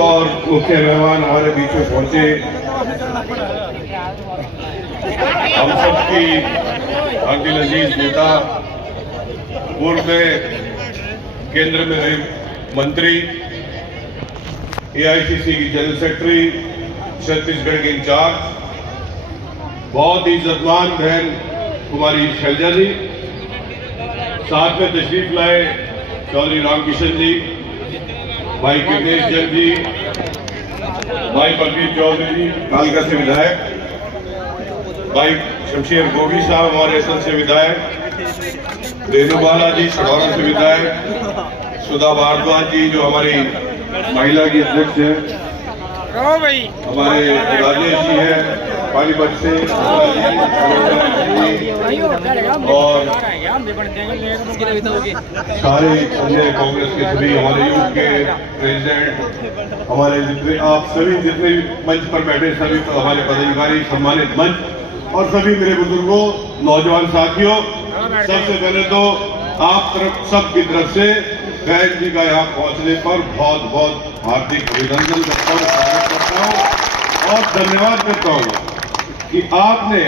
और मुख्य मेहमान हमारे बीच में पहुंचे, हम सबकी अब्दुल अजीज नेता, पूर्व में केंद्र में रहे मंत्री, एआईसीसी की जनरल सेक्रेटरी, छत्तीसगढ़ के इंचार्ज, बहुत ही इज्जतमान बहन कुमारी शैलजा जी, साथ में तशरीफ लाए चौधरी रामकिशन जी, भाई गिरनेश जैन जी, भाई बलबीर चौधरी जी कालका से विधायक, भाई शमशेर गोगी साहब हमारे असम से विधायक, रेणु बाला जी छड़ौरा से विधायक, सुधा भारद्वाज जी जो हमारी महिला की अध्यक्ष है, हमारे राजेश जी हैं पानीपत से, और सारे अन्य कांग्रेस के सभी हमारे यूथ के प्रेसिडेंट, हमारे जितने आप सभी जितने मंच पर बैठे सभी तो हमारे पदाधिकारी, सम्मानित मंच और सभी मेरे बुजुर्गों, नौजवान साथियों, सबसे पहले तो आप सबकी तरफ से बहन जी का यहाँ पहुंचने पर बहुत बहुत हार्दिक अभिनंदन करता हूँ, स्वागत करता हूँ और धन्यवाद करता हूँ कि आपने,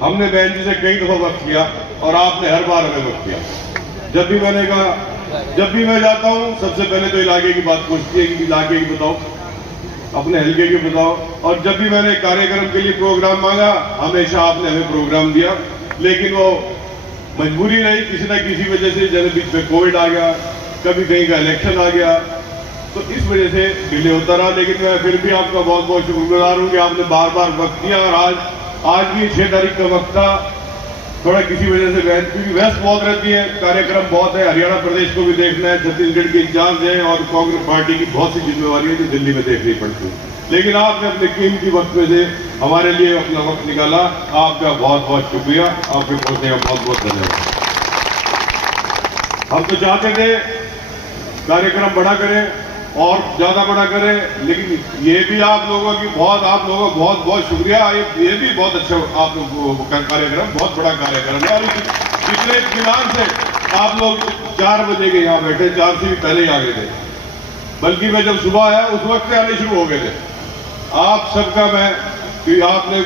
हमने बहन जी से कई दफा वक्त किया और आपने हर बार हमें वक्त किया। जब भी मैंने कहा, जब भी मैं जाता हूँ सबसे पहले तो इलाके की बात पूछती है कि इलाके की बताओ, अपने हल्के की बताओ, और जब भी मैंने कार्यक्रम के लिए प्रोग्राम मांगा हमेशा आपने हमें प्रोग्राम दिया, लेकिन वो मजबूरी रही, किसी न किसी वजह से, जैसे बीच में कोविड आ गया, कभी कहीं का इलेक्शन आ गया, तो इस वजह से डिले होता रहा। लेकिन मैं फिर भी आपका बहुत बहुत शुक्रगुजार हूँ कि आपने बार बार वक्त दिया और आज भी 6 तारीख का वक्त था, थोड़ा किसी वजह से बहन क्योंकि व्यस्त बहुत रहती है, कार्यक्रम बहुत है, हरियाणा प्रदेश को भी देखना है, छत्तीसगढ़ के इंचार्ज है और कांग्रेस पार्टी की बहुत सी जिम्मेवारी है जो दिल्ली में देखनी पड़ती है, लेकिन आपने अपने कीमती वक्त में से हमारे लिए अपना वक्त निकाला, आपका बहुत बहुत शुक्रिया, आपके पहुंचने का बहुत बहुत धन्यवाद। हम तो चाहते थे कार्यक्रम बड़ा करें और ज्यादा बड़ा करें, लेकिन ये भी आप लोगों की आप लोगों का बहुत बहुत शुक्रिया, ये भी बहुत अच्छा आप कार्यक्रम, बहुत बड़ा कार्यक्रम है और इतने इत्मीनान से आप लोग 4 बजे के यहाँ बैठे, 4 से भी पहले ही आ गए थे, बल्कि मैं जब सुबह आया उस वक्त से आने शुरू हो गए थे। आप सबका मैं कि आपने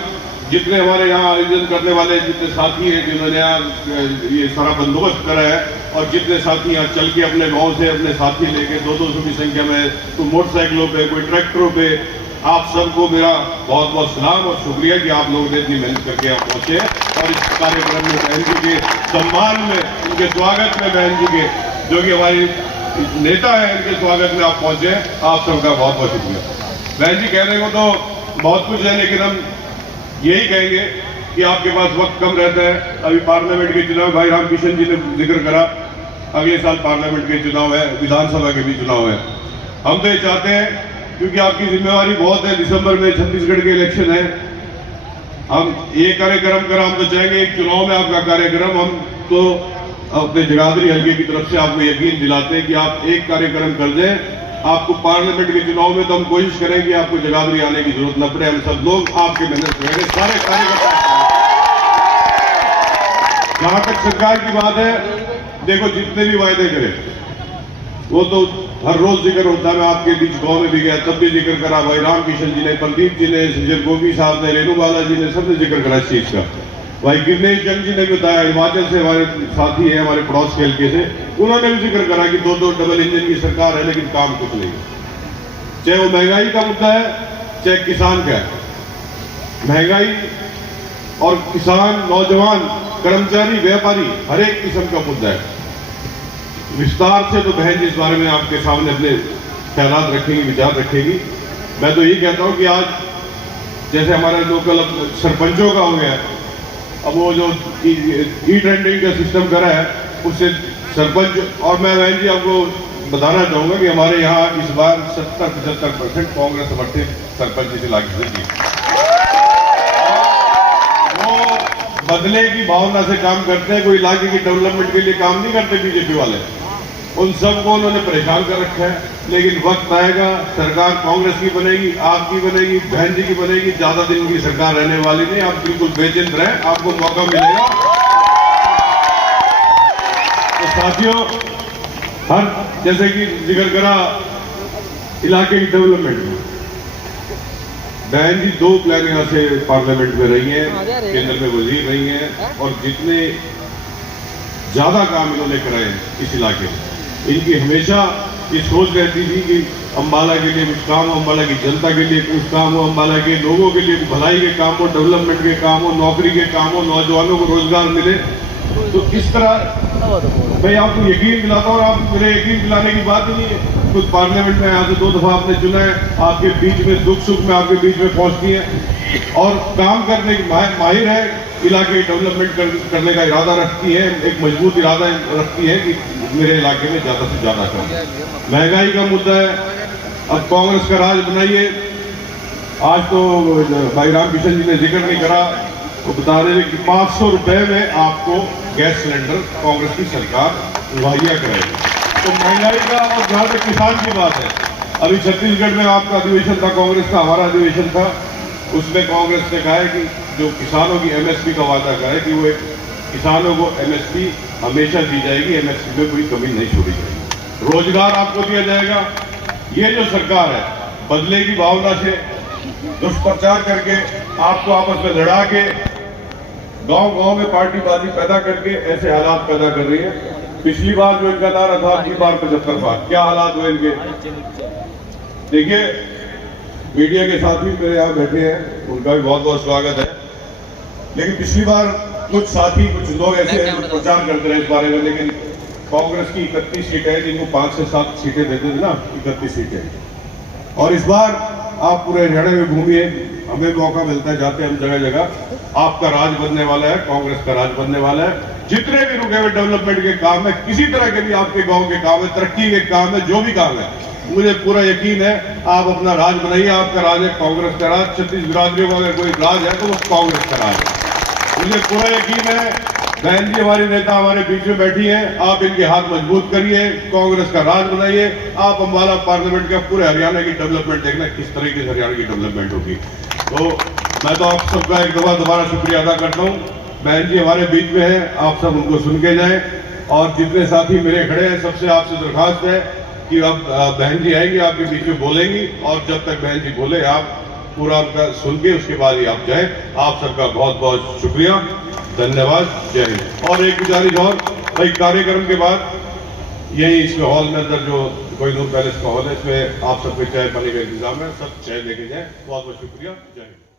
जितने हमारे यहाँ आयोजन करने वाले जितने साथी हैं जिन्होंने यहाँ ये सारा बंदोबस्त करा है और जितने साथी यहाँ चल के अपने गांव से अपने साथी लेके 200 की संख्या में, तो मोटरसाइकिलों पे, कोई ट्रैक्टरों पे, आप सबको मेरा बहुत बहुत सलाम और शुक्रिया कि आप लोगों ने इतनी मेहनत करके यहाँ पहुंचे और इस कार्यक्रम में बहन जी के सम्मान में, उनके स्वागत में, बहन जी के जो कि हमारी नेता है, इनके स्वागत में आप पहुंचे, आप सबका बहुत बहुत शुक्रिया। बहन जी कहने को तो बहुत कुछ है, लेकिन हम यही कहेंगे कि आपके पास वक्त कम रहता है। अभी पार्लियामेंट के चुनाव, भाई रामकिशन जी ने जिक्र करा, अगले साल पार्लियामेंट के चुनाव है, विधानसभा के भी चुनाव है। हम तो ये चाहते हैं क्योंकि आपकी जिम्मेवारी बहुत है, दिसंबर में छत्तीसगढ़ के इलेक्शन है, हम ये कार्यक्रम करा, हम तो चाहेंगे एक चुनाव में आपका कार्यक्रम, हम तो अपने जगाधरी हल्के की तरफ से आपको यकीन दिलाते हैं कि आप एक कार्यक्रम कर दें। आपको पार्लियामेंट के चुनाव में तो हम कोशिश करें कि आपको जगाधरी आने की जरूरत न पड़े, हम सब लोग आपके मेहनत करेंगे, सारे कार्यकर्ता। जहां तक सरकार की बात है, देखो जितने भी वायदे करें वो तो हर रोज जिक्र होता है, मैं आपके बीच गांव में भी गया तब भी जिक्र करा, भाई रामकिशन जी ने, प्रदीप जी ने, शमशेर गोगी साहब ने, रेणु बाला जी ने, सबने जिक्र करा इस चीज का। भाई गिरनेश जैन जी ने बताया, हिमाचल से हमारे साथी है, हमारे पड़ोस के हल्के से, उन्होंने भी जिक्र करा कि 2 डबल इंजन की सरकार है लेकिन काम कुछ नहीं, चाहे वो महंगाई का मुद्दा है चाहे किसान का है। महंगाई और किसान, नौजवान, कर्मचारी, व्यापारी, हर एक किस्म का मुद्दा है। विस्तार से तो बहन जी इस बारे में आपके सामने अपने ख्याल रखेंगी, विचार रखेगी। मैं तो यही कहता हूं कि आज जैसे हमारे लोकल सरपंचों का हो गया, अब वो जो ई टेंडरिंग का सिस्टम करा है उससे सरपंच, और मैं बहन जी आपको बताना चाहूंगा कि हमारे यहाँ इस बार 70-75% कांग्रेस समर्थित सरपंच इस इलाके से जीते। वो बदले की भावना से काम करते हैं, कोई इलाके की डेवलपमेंट के लिए काम नहीं करते बीजेपी वाले, उन सबको उन्होंने परेशान कर रखा है। लेकिन वक्त आएगा, सरकार कांग्रेस की बनेगी, आपकी बनेगी, बहन जी की बनेगी, ज्यादा दिन की सरकार रहने वाली नहीं, आप बिल्कुल बेचिंत रहें, आपको मौका मिलेगा। तो साथियों, हर जैसे कि जिक्र करा इलाके की डेवलपमेंट में, बहन जी 2 प्लान यहाँ से पार्लियामेंट में रही हैं, केंद्र में वजीर रही हैं, और जितने ज्यादा काम इन्होंने कराए इस इलाके में, इनकी हमेशा ये सोच रहती थी कि अम्बाला के लिए कुछ काम हो, अम्बाला की जनता के लिए कुछ काम हो, अम्बाला के लोगों के लिए भलाई के काम हो, डेवलपमेंट के काम हो, नौकरी के काम हो, नौजवानों को रोजगार मिले। तो इस तरह मैं आपको यकीन दिलाता हूँ, और आप मेरे यकीन दिलाने की बात ही नहीं है, खुद पार्लियामेंट में यहाँ से 2 दफा आपने चुना है, आपके बीच में दुख सुख में आपके बीच में पहुंचती है और काम करने की माहिर है, इलाके डेवलपमेंट करने का इरादा रखती है, एक मजबूत इरादा रखती है कि मेरे इलाके में ज्यादा से ज्यादा काम। महंगाई का मुद्दा है, अब कांग्रेस का राज बनाइए। आज तो भाई रामकिशन जी ने जिक्र नहीं करा, तो बता रहे कि 500 रुपए में आपको गैस सिलेंडर कांग्रेस की सरकार मुहैया कराएगी। तो महंगाई का, और जहां तक किसान की बात है, अभी छत्तीसगढ़ में आपका अधिवेशन था, कांग्रेस का हमारा अधिवेशन था, उसमें कांग्रेस ने कहा है कि जो किसानों की एमएसपी का वादा करा है कि वो किसानों को एमएसपी हमेशा दी जाएगी, एमएसपी में कोई कमी नहीं छोड़ी जाएगी, रोजगार आपको दिया जाएगा। ये जो सरकार है, बदले की भावना से दुष्प्रचार करके, आपको आपस में लड़ा के, गांव-गांव में पार्टीबाजी पैदा करके ऐसे हालात पैदा कर रही है। पिछली बार जो इनका नारा था, अगली बार 75 बार, क्या हालात हुए इनके। देखिए, मीडिया के साथी मेरे यहाँ बैठे हैं, उनका भी बहुत बहुत स्वागत है, लेकिन पिछली बार कुछ साथी, कुछ लोग ऐसे प्रचार करते रहे इस बारे में, लेकिन कांग्रेस की 31 सीटें हैं, जिनको 5 से 7 सीटें देते थे ना, 31 सीटें। और इस बार आप पूरे हरियाणा में घूमिए, हमें मौका मिलता है, जाते हैं हम जगह जगह। आपका राज बनने वाला है, कांग्रेस का राज बनने वाला है। जितने भी रुके हुए डेवलपमेंट के काम है, किसी तरह के भी आपके गांव के काम है, तरक्की के काम है, जो भी काम है, मुझे पूरा यकीन है आप अपना राज बनाइए। आपका राज है कांग्रेस का राज। 36 बिरादरियों का अगर कोई राज है तो वो कांग्रेस का राज है। मुझे पूरा यकीन है, बहन जी हमारी नेता हमारे बीच में बैठी हैं, आप इनके हाथ मजबूत करिए, कांग्रेस का राज बनाइए। आप अम्बाला पार्लियामेंट का पूरे हरियाणा की डेवलपमेंट देखना, किस तरीके से हरियाणा की डेवलपमेंट होगी। तो मैं तो आप सबका एक दफा दोबारा शुक्रिया अदा करता हूँ। बहन जी हमारे बीच में है, आप सब उनको सुन के जाए, और जितने साथी मेरे खड़े हैं, सबसे आपसे दरखास्त है कि अब बहन जी आएंगी, आपके बीच में बोलेंगी, और जब तक बहन जी बोले आप पूरा उनका सुन के उसके बाद ही आप जाए। आप सबका बहुत बहुत शुक्रिया, धन्यवाद, जय हिंद। और एक गुजारिश और, भाई कार्यक्रम के बाद यही इसमें हॉल में अंदर जो कोहिनूर पैलेस का हॉल है, इसमें आप सबके चाय पानी का इंतजाम है, सब चाय लेके जाए। बहुत बहुत शुक्रिया, जय हिंद।